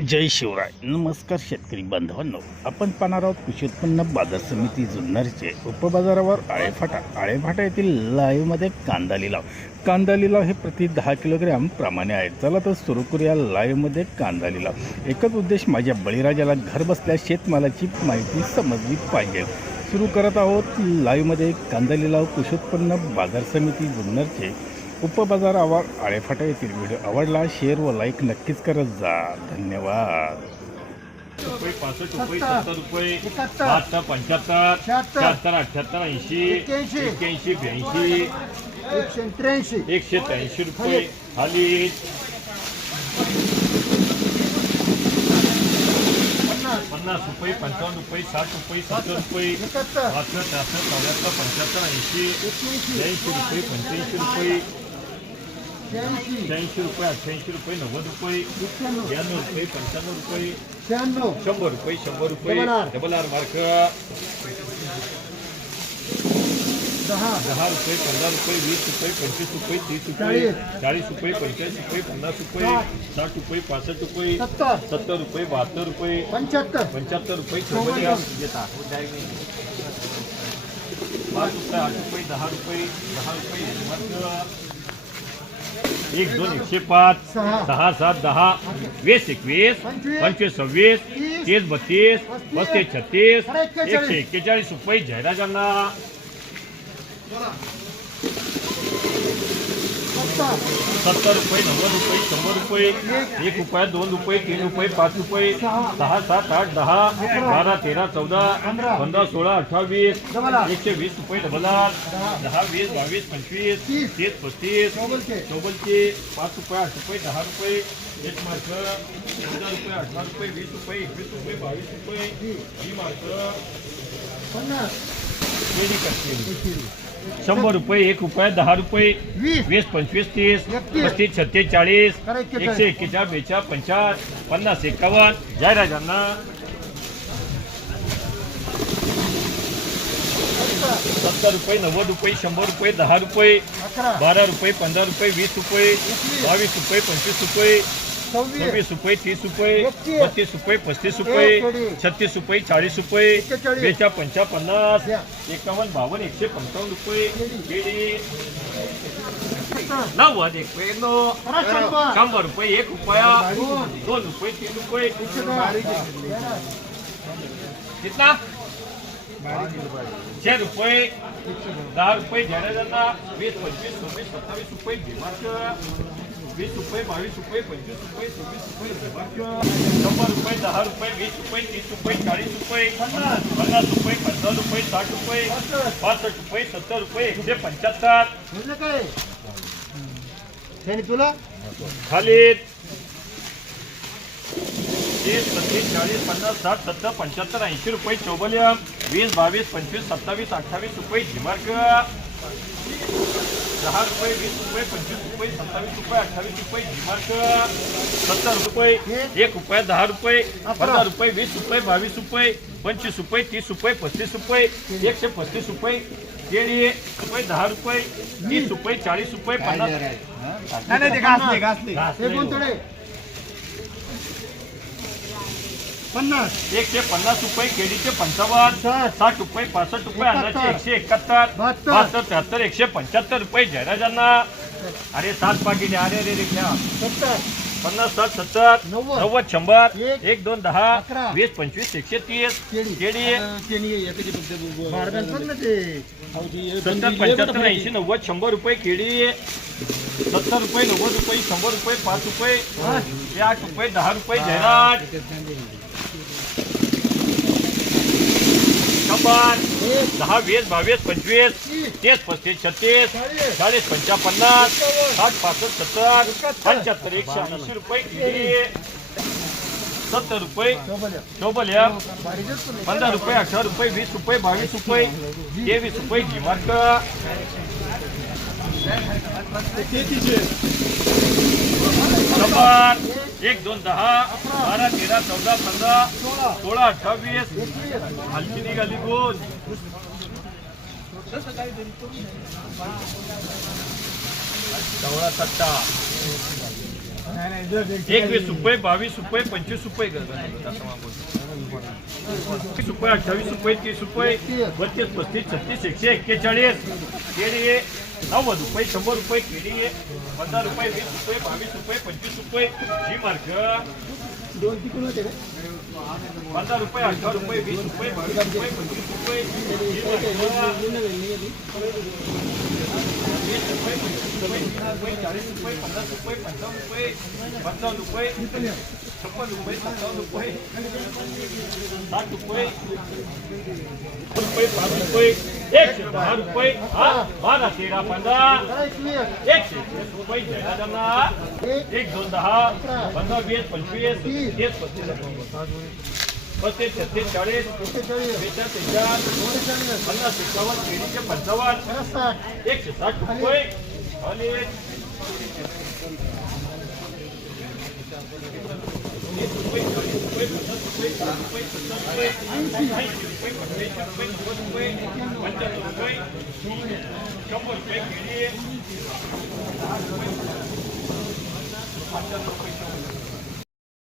जय शिवराय. नमस्कार शेतकरी बांधवांनो, आपण पाहणार आहोत कृषी उत्पन्न बाजार समिती जुन्नरचे उपबाजारावर आळेफाटा येथील लाईव्हमध्ये कांदा लिलाव हे प्रति 10 किलोग्रॅम प्रमाणे आहे. चला तर सुरू करूया लाईव्हमध्ये कांदा लिलाव. एकच उद्देश, माझ्या बळीराजाला घर बसल्या शेतमालाची माहिती समजली पाहिजे. सुरू करत आहोत लाईव्हमध्ये कांदा लिलाव. कृषी उत्पन्न बाजार समिती जुन्नरचे उपबाजारावर आळेफाटा येथील. व्हिडिओ आवडला शेअर व लाईक नक्कीच करत जा. धन्यवाद. रुपये 65 रुपये 70 रुपये 72 75 76 78 80 81 82 183 रुपये खाली 50 रुपये 55 रुपये 60 रुपये 70 रुपये 72 73 74 75 80 80 रुपये 85 रुपये 80 रुपये 88 रुपये 90 रुपये 92 रुपये 95 रुपये 100 रुपये 100 रुपये डबल आर मार्क 10 रुपये 15 रुपये 20 रुपये 25 रुपये 30 रुपये 40 रुपये 45 रुपये 50 रुपये 60 रुपये 65 रुपये 70 रुपये 72 रुपये 75 रुपये 54 घेता 5 रुपये 8 रुपये 10 रुपये 10 रुपये 1 2 105 6 7 10 20 21 25 26 30 32 35 36 141 रुपये जाहिराजांना 70 रुपये 90 रुपये 100 रुपये 1 रुपया 2 रुपये 3 रुपये 5 रुपये 6 7 8 10 12 13 14 15 16 28 120 रुपये डबल आर 10 20 22 25 30 35 चौबलचे 5 रुपये 8 रुपये 10 रुपये 1 मार्क 14 रुपये 18 रुपये 20 रुपये 21 रुपये 22 रुपये 2 मार्क 100 रुपये 1 रुपया 10 रुपये 20 25 30 35 36 40 141 42 50 50 51 जाहिराजांना 70 रुपये 90 रुपये 100 रुपये 10 रुपये 12 रुपये 15 रुपये 20 रुपये 22 रुपये 25 रुपये 26 रुपये 30 रुपये 32 रुपये 35 रुपये 36 रुपये 40 रुपये 42 50 50 51 52 155 रुपये 90 100 रुपये 1 रुपया 2 रुपये 3 रुपये कितना 6 रुपये 10 रुपये जाहिराजांना 20 25 26 27 रुपये 20 रुपये 22 रुपये 25 रुपये 26 रुपये 100 रुपये 10 रुपये 20 रुपये 30 रुपये 40 रुपये 50 रुपये 50 रुपये 60 रुपये 65 रुपये 70 रुपये 175 खाली 30 35 40 50 60 70 75 80 रुपये चौबलियम 20 22 25 27 28 रुपये झिमार्क 10 रुपये 20 रुपये 25 रुपये 27 रुपये 28 रुपये झिमार्क 70 रुपये 1 रुपया 10 रुपये 15 रुपये 20 रुपये 22 रुपये 25 रुपये 30 रुपये 35 रुपये 135 रुपये 10 रुपये 30 रुपये 40 रुपये 50 150 रुपये केळीचे 55 60 रुपये 65 रुपये अन्नाचे 171 72 73 175 रुपये जाहिराजांना अरे 7 पाकिटे अरे रे रे घ्या 50 60 70 90 100 1 2 10 20 25 130 केळी 70 75 80 90 100 रुपये केळी 70 रुपये 90 रुपये 100 रुपये 5 रुपये 8 रुपये 10 रुपये जाहिरात 10 20 22 25 30 35 36 40 55 60 65 70 75 180 रुपये केळी 70 रुपये चौबल्या 15 रुपये 18 रुपये 20 रुपये 22 रुपये 23 रुपये झिमार्क 1 2 10 12 13 14 15 16 28 हलकी निघाली गोल एकवीस रुपये 22 रुपये 25 रुपये 30 रुपये 28 रुपये 30 रुपये 32 35 36 141 केळी 90 रुपये 100 रुपये केळी 15 रुपये 20 रुपये 22 रुपये 25 रुपये जी मार्क 15 रुपये 18 रुपये 20 रुपये 22 रुपये 25 रुपये जी मार्क 20 रुपये 25 रुपये 40 रुपये 50 रुपये 55 रुपये 55 रुपये 56 रुपये 57 रुपये 60 रुपये रुपये 5 रुपये 110 रुपये 12 13 15 120 रुपये जयराजांना 1 2 10 15 20 25 30 35 36 40 45 50 51 केळीचे 55 160 रुपये आणि 30 रुपये 40 रुपये 50 रुपये 60 रुपये 70 रुपये 80 रुपये 85 रुपये 90 रुपये 75 रुपये 100 रुपये केळी 10 रुपये 55 रुपये